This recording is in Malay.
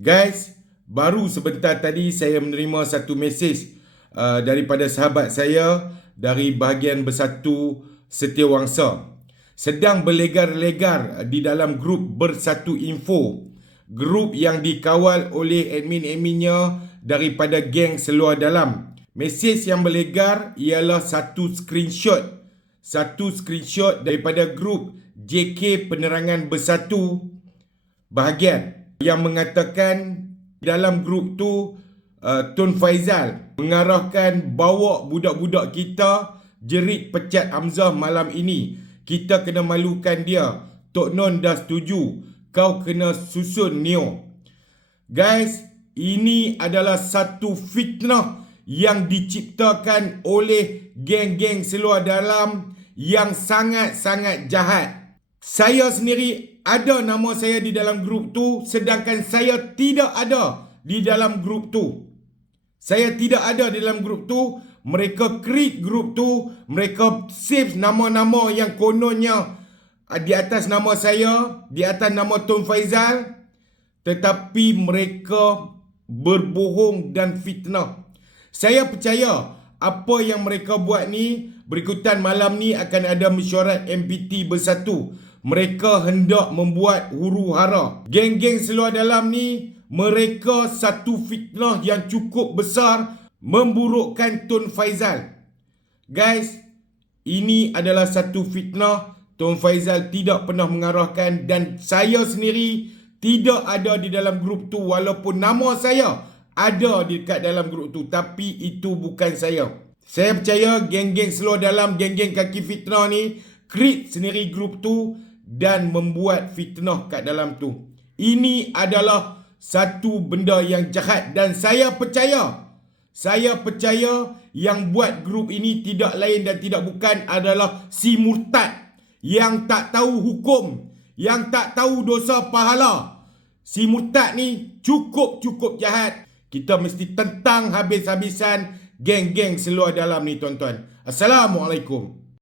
Guys, baru sebentar tadi saya menerima satu mesej daripada sahabat saya dari bahagian Bersatu Setiawangsa. Sedang berlegar-legar di dalam grup Bersatu Info. Grup yang dikawal oleh admin-adminnya daripada geng seluar dalam. Mesej yang berlegar ialah satu screenshot. Satu screenshot daripada grup JK Penerangan Bersatu bahagian yang mengatakan dalam grup tu Tun Faizal mengarahkan bawa budak-budak kita jerit pecat Hamzah malam ini. Kita kena malukan dia. Tok Non dah setuju. Kau kena susun Neo. Guys, ini adalah satu fitnah yang diciptakan oleh geng-geng seluar dalam yang sangat-sangat jahat. Saya sendiri ada nama saya di dalam grup tu, sedangkan saya tidak ada di dalam grup tu. Saya tidak ada di dalam grup tu. Mereka create grup tu, mereka save nama-nama yang kononnya di atas nama saya, di atas nama Tun Faizal, tetapi mereka berbohong dan fitnah. Saya percaya apa yang mereka buat ni, berikutan malam ni akan ada mesyuarat MPT Bersatu. Mereka hendak membuat huru-hara. Geng-geng seluar dalam ni, mereka satu fitnah yang cukup besar memburukkan Tun Faizal. Guys, ini adalah satu fitnah. Tun Faizal tidak pernah mengarahkan dan saya sendiri tidak ada di dalam grup tu, walaupun nama saya ada dekat dalam grup tu, tapi itu bukan saya. Saya percaya geng-geng seluar dalam, geng-geng kaki fitnah ni create sendiri grup tu dan membuat fitnah kat dalam tu. Ini adalah satu benda yang jahat dan saya percaya yang buat grup ini tidak lain dan tidak bukan adalah si murtad yang tak tahu hukum, yang tak tahu dosa pahala. Si murtad ni cukup jahat. Kita mesti tentang habis-habisan geng-geng seluar dalam ni, tuan-tuan. Assalamualaikum.